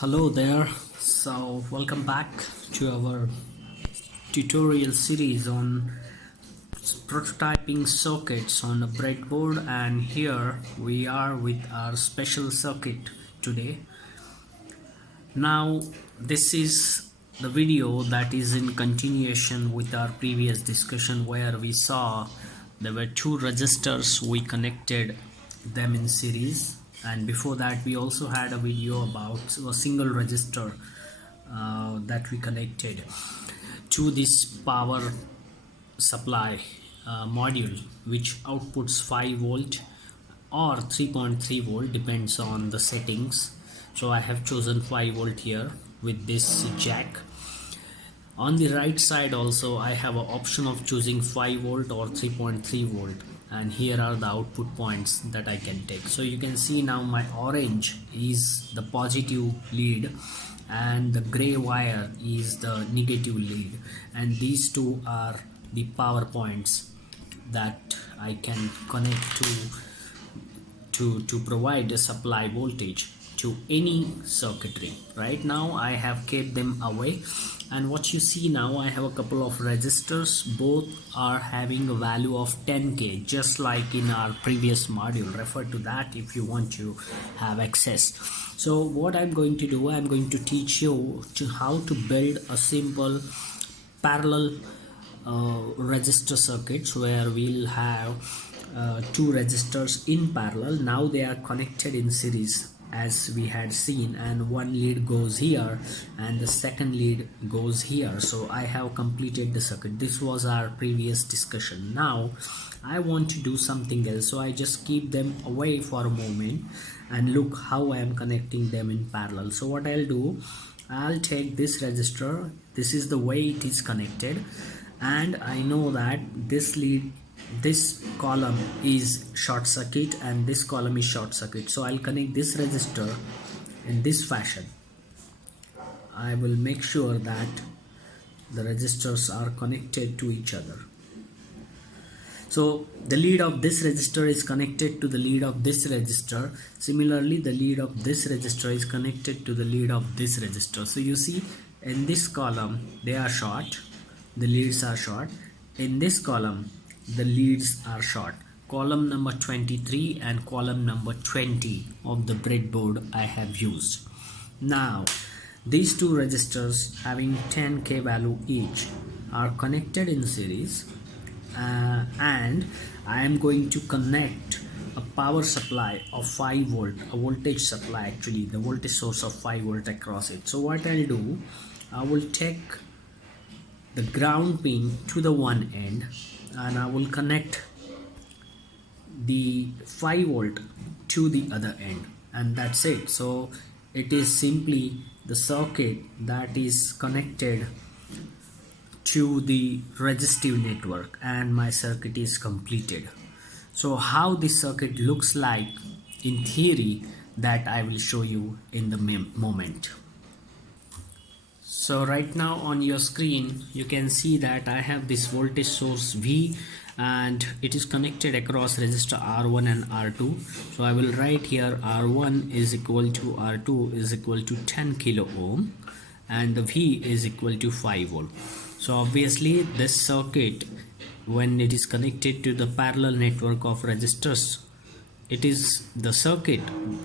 Hello there. So welcome back to our tutorial series on prototyping circuits on a breadboard, and here we are with our special circuit today. Now this is the video that is in continuation with our previous discussion, where we saw there were two resistors, we connected them in series, and before that we also had a video about a single resistor that we connected to this power supply module, which outputs 5 volt or 3.3 volt, depends on the settings. So I have chosen 5 volt here with this jack. On the right side also I have an option of choosing 5 volt or 3.3 volt, and here are the output points that I can take. So you can see now my orange is the positive lead and the gray wire is the negative lead, and these two are the power points that I can connect to provide a supply voltage to any circuitry. Right now I have kept them away, and what you see now, I have a couple of resistors. Both are having a value of 10k, just like in our previous module. Refer to that if you want to have access. So what I'm going to do, I'm going to teach you how to build a simple parallel resistor circuits, where we'll have two resistors in parallel. Now they are connected in series as we had seen, and one lead goes here and the second lead goes here. So I have completed the circuit. This was our previous discussion. Now I want to do something else, so I just keep them away for a moment and look how I am connecting them in parallel. So what I'll do, I'll take this resistor. This is the way it is connected, and I know that this column is short circuit and this column is short circuit. So I'll connect this resistor in this fashion. I will make sure that the resistors are connected to each other. So the lead of this resistor is connected to the lead of this resistor. Similarly, the lead of this resistor is connected to the lead of this resistor. So you see, in this column they are short, the leads are short. In this column the leads are short. Column number 23 and column number 20 of the breadboard I have used. Now these two resistors having 10k value each are connected in series, and I am going to connect a power supply of 5 volt, a voltage supply, actually the voltage source of 5 volt across it. So what I'll do, I will take the ground pin to the one end and I will connect the 5 volt to the other end, and that's it. So it is simply the circuit that is connected to the resistive network, and my circuit is completed. So how this circuit looks like in theory, that I will show you in the moment. So right now on your screen you can see that I have this voltage source V, and it is connected across resistor R1 and R2. So I will write here R1 is equal to R2 is equal to 10 kilo ohm, and the V is equal to 5 volt. So obviously this circuit, when it is connected to the parallel network of resistors, it is the circuit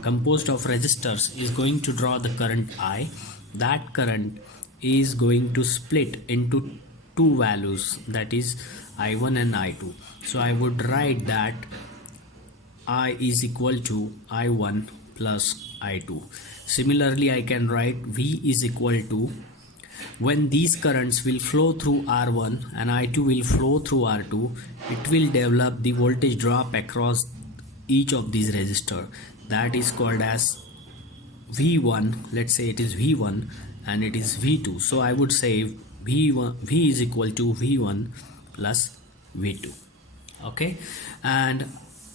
composed of resistors is going to draw the current I. That current is going to split into two values, that is I1 and I2. So I would write that I is equal to I1 plus I2. Similarly, I can write V is equal to, when these currents will flow through R1 and I2 will flow through R2, it will develop the voltage drop across each of these resistors. That is called as V1. Let's say it is V1 and it is V2. So I would say V is equal to V1 plus V2. Okay, and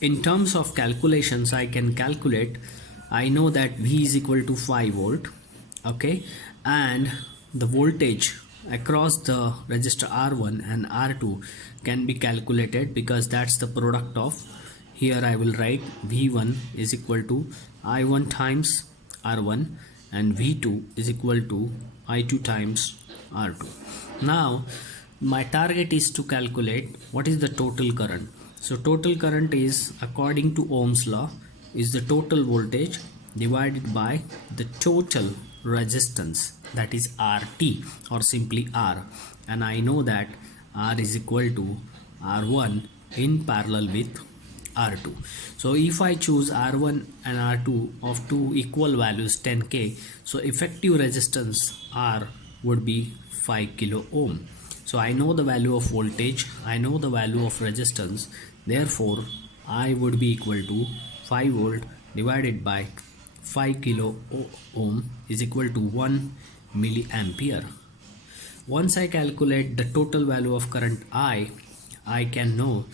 in terms of calculations, I can calculate, I know that V is equal to 5 volt. Okay, and the voltage across the resistor R1 and R2 can be calculated, because that's the product of, here I will write V1 is equal to I1 times R1 and V2 is equal to I2 times R2. Now my target is to calculate what is the total current. So total current is, according to Ohm's law, is the total voltage divided by the total resistance, that is RT, or simply R, and I know that R is equal to R1 in parallel with R2. So if I choose R1 and R2 of two equal values 10k, so effective resistance R would be 5 kilo ohm. So I know the value of voltage, I know the value of resistance, therefore I would be equal to 5 volt divided by 5 kilo ohm is equal to 1 milliampere. Once I calculate the total value of current I can know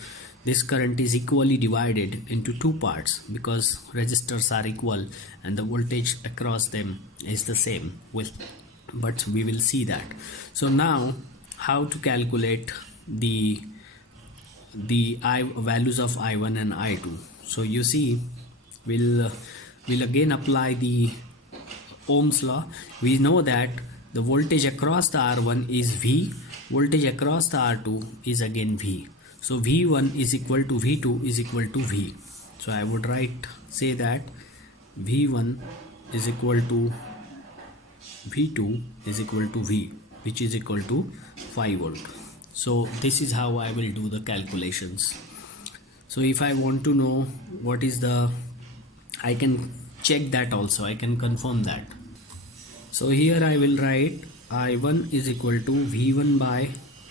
this current is equally divided into two parts because resistors are equal and the voltage across them is the same, but we will see that. So now how to calculate the values of I1 and I2. So you see, we'll again apply the Ohm's law. We know that the voltage across the R1 is V, voltage across the R2 is again V. So V1 is equal to V2 is equal to V. So I would say that V1 is equal to V2 is equal to V, which is equal to 5 volt. So this is how I will do the calculations. So if I want to know what is the, I can check that also, I can confirm that. So here I will write I1 is equal to V1 by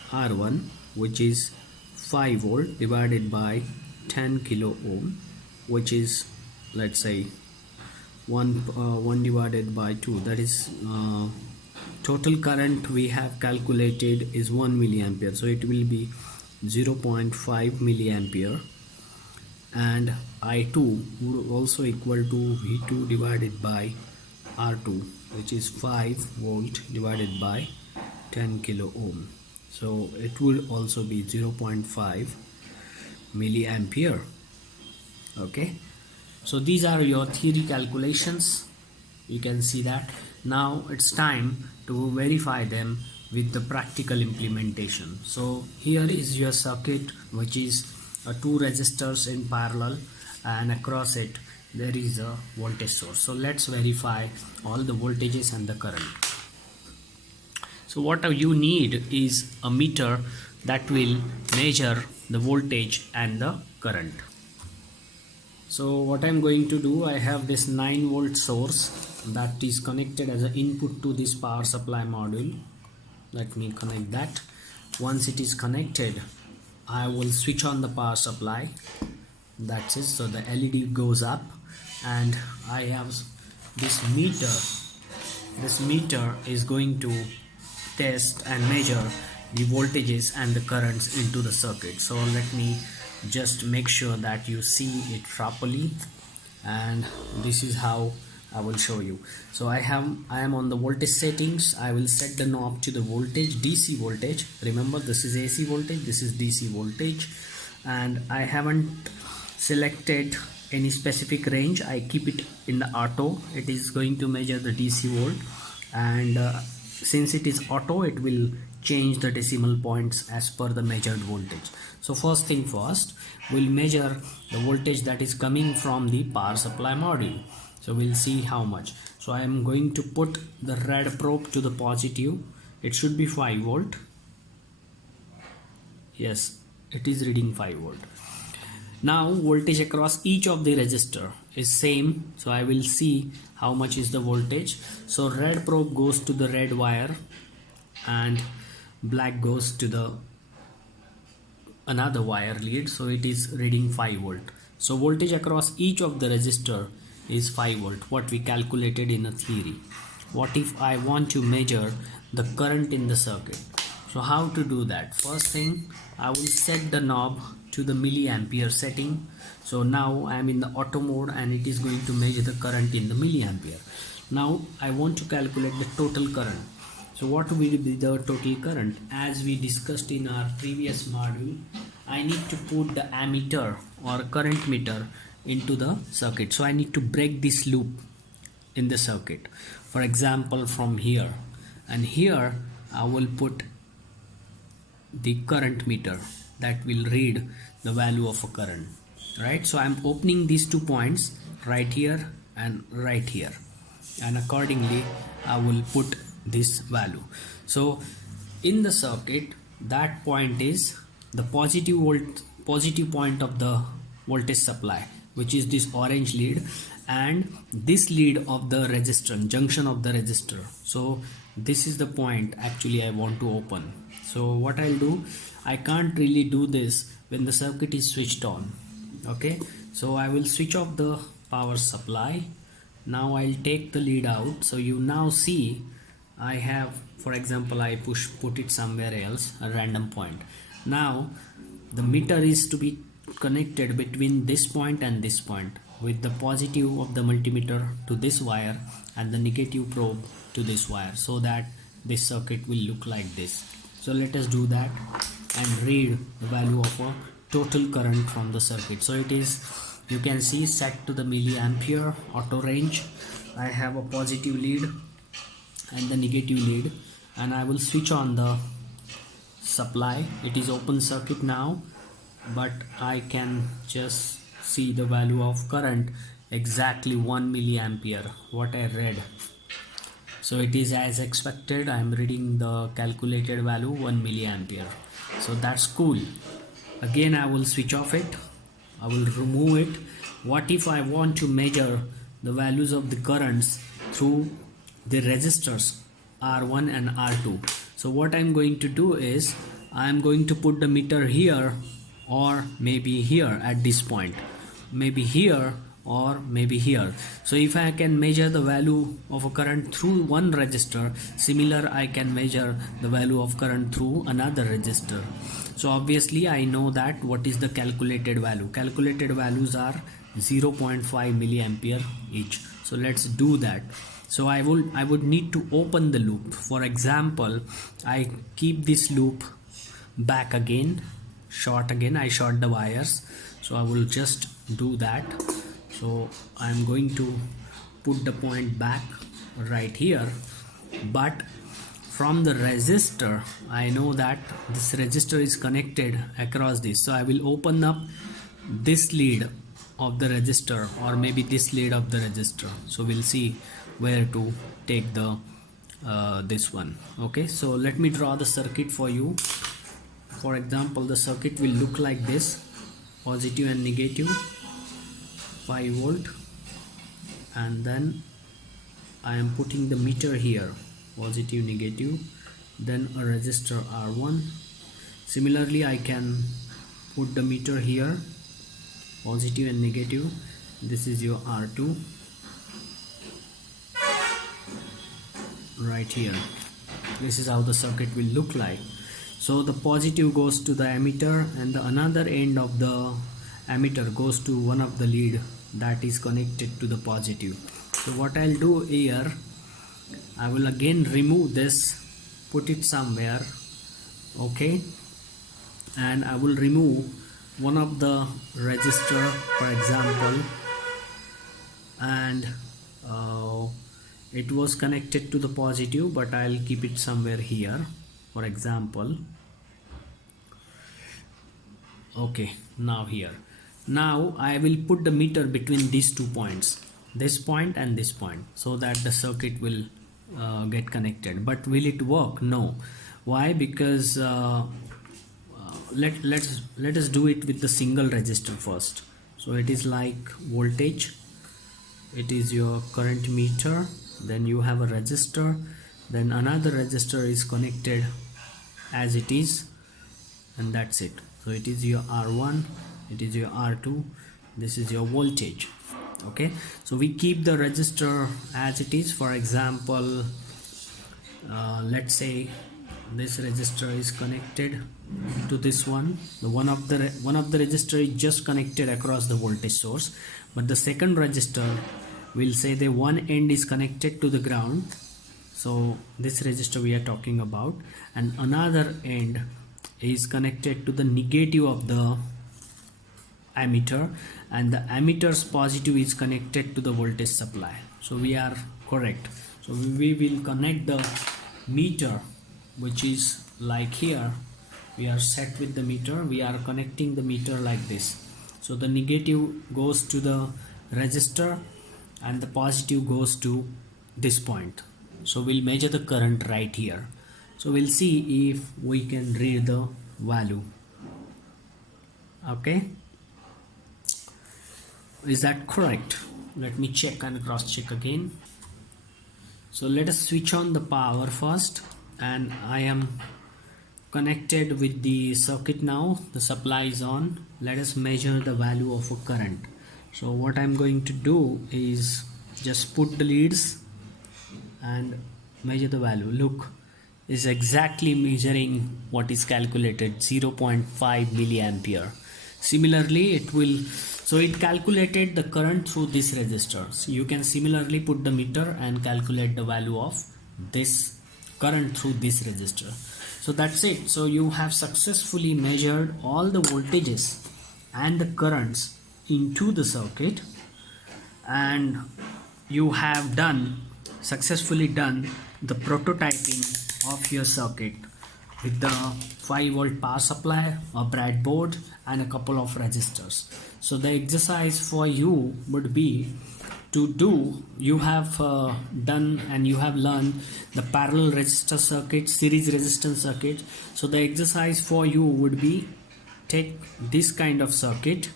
R1, which is 5 volt divided by 10 kilo ohm, which is, let's say, 1 divided by 2, that is total current we have calculated is 1 milliampere, so it will be 0.5 milliampere, and I2 would also equal to V2 divided by R2, which is 5 volt divided by 10 kilo ohm, so it will also be 0.5 milliampere. Okay, so these are your theory calculations, you can see that. Now it's time to verify them with the practical implementation. So here is your circuit, which is two resistors in parallel, and across it there is a voltage source. So let's verify all the voltages and the current. So what you need is a meter that will measure the voltage and the current. So what I'm going to do, I have this 9 volt source that is connected as an input to this power supply module. Let me connect that. Once it is connected, I will switch on the power supply. That's it. So the LED goes up and I have this meter. This meter is going to test and measure the voltages and the currents into the circuit. So let me just make sure that you see it properly, and this is how I will show you. So I am on the voltage settings. I will set the knob to the voltage, DC voltage. Remember, this is AC voltage, this is DC voltage, and I haven't selected any specific range. I keep it in the auto. It is going to measure the DC volt, and since it is auto, it will change the decimal points as per the measured voltage. So first thing first, we'll measure the voltage that is coming from the power supply module. So we'll see how much. So I am going to put the red probe to the positive. It should be 5 volt. Yes, it is reading 5 volt. Now voltage across each of the resistor is same, so I will see how much is the voltage. So red probe goes to the red wire and black goes to the another wire lead, so it is reading 5 volt. So voltage across each of the resistor is 5 volt, what we calculated in a theory. What if I want to measure the current in the circuit? So how to do that? First thing, I will set the knob to the milliampere setting. So now I am in the auto mode and it is going to measure the current in the milliampere. Now I want to calculate the total current. So what will be the total current? As we discussed in our previous module, I need to put the ammeter or current meter into the circuit. So I need to break this loop. in the circuit. For example, from here, and here I will put the current meter that will read the value of a current, right? So I'm opening these 2 points right here and right here, and accordingly I will put this value. So in the circuit, that point is the positive point of the voltage supply, which is this orange lead, and this lead of the resistor, junction of the resistor. So this is the point actually I want to open. So what I'll do, I can't really do this when the circuit is switched on. Okay, so I will switch off the power supply. Now I'll take the lead out. So you now see I have, for example, I put it somewhere else, a random point. Now the meter is to be connected between this point and this point, with the positive of the multimeter to this wire and the negative probe to this wire, so that this circuit will look like this. So let us do that and read the value of a total current from the circuit. So it is, you can see, set to the milliampere auto range. I have a positive lead and the negative lead, and I will switch on the supply. It is open circuit now, but I can just see the value of current exactly 1 milliampere, what I read. So it is as expected. I am reading the calculated value 1 milliampere. So that's cool. Again I will switch off it, I will remove it. What if I want to measure the values of the currents through the resistors R1 and R2? So what I'm going to do is, I'm going to put the meter here, or maybe here at this point, maybe here, or maybe here. So if I can measure the value of a current through one resistor, similar I can measure the value of current through another resistor. So obviously I know that what is the calculated value. Calculated values are 0.5 milliampere each. So let's do that. So I would need to open the loop. For example, I keep this loop back again, short again, I short the wires. So I will just do that. So I'm going to put the point back right here, but from the resistor I know that this resistor is connected across this. So I will open up this lead of the resistor, or maybe this lead of the resistor. So we'll see where to take the this one. Okay, so let me draw the circuit for you. For example, the circuit will look like this: positive and negative, 5 volt, and then I am putting the meter here, positive, negative, then a resistor R1. Similarly I can put the meter here, positive and negative. This is your R2 right here. This is how the circuit will look like. So the positive goes to the emitter, and the another end of the emitter goes to one of the lead that is connected to the positive. So what I'll do here, I will again remove this, put it somewhere, okay, and I will remove one of the resistor, for example, and it was connected to the positive, but I'll keep it somewhere here, for example. Okay, now here. Now I will put the meter between these 2 points, this point and this point, so that the circuit will get connected. But will it work? No. Why? Because let us do it with the single resistor first. So it is like voltage, it is your current meter, then you have a resistor, then another resistor is connected as it is, and that's it. So it is your R1, it is your R2, this is your voltage. Okay, so we keep the resistor as it is. For example, let's say this resistor is connected to this one. The one of the resistor is just connected across the voltage source, but the second resistor will say the one end is connected to the ground. So this resistor we are talking about, and another end is connected to the negative of the ammeter, and the ammeter's positive is connected to the voltage supply. So we are correct. So we will connect the meter, which is like here. We are set with the meter. We are connecting the meter like this. So the negative goes to the resistor and the positive goes to this point. So we'll measure the current right here. So we'll see if we can read the value. Okay, is that correct? Let me check and cross check again. So let us switch on the power first, and I am connected with the circuit now. The supply is on. Let us measure the value of a current. So what I'm going to do is just put the leads and measure the value. Look, is exactly measuring what is calculated, 0.5 milliampere. Similarly, it calculated the current through this resistor. So you can similarly put the meter and calculate the value of this current through this resistor. So that's it. So you have successfully measured all the voltages and the currents into the circuit, and you have successfully done the prototyping of your circuit with the 5-volt power supply, a breadboard, and a couple of resistors. So the exercise for you would be to do, you have done and you have learned the parallel resistor circuit, series resistance circuit. So the exercise for you would be, take this kind of circuit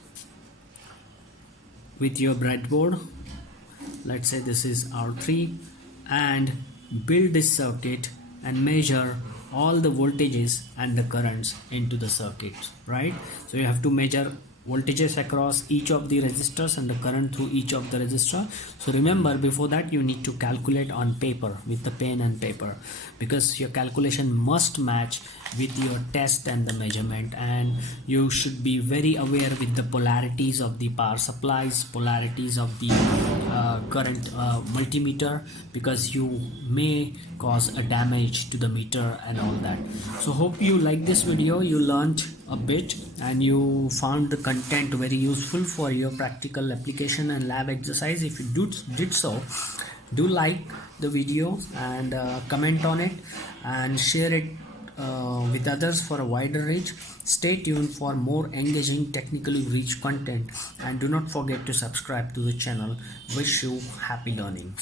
with your breadboard, let's say this is R3, and build this circuit and measure all the voltages and the currents into the circuit, right? So you have to measure voltages across each of the resistors and the current through each of the resistor. So remember, before that you need to calculate on paper with the pen and paper, because your calculation must match with your test and the measurement, and you should be very aware with the polarities of the power supplies, polarities of the current multimeter, because you may cause a damage to the meter and all that. So hope you like this video, you learned a bit and you found the content very useful for your practical application and lab exercise. If you did so, do like the video and comment on it and share it with others for a wider reach. Stay tuned for more engaging, technically rich content, and do not forget to subscribe to the channel. Wish you happy learning.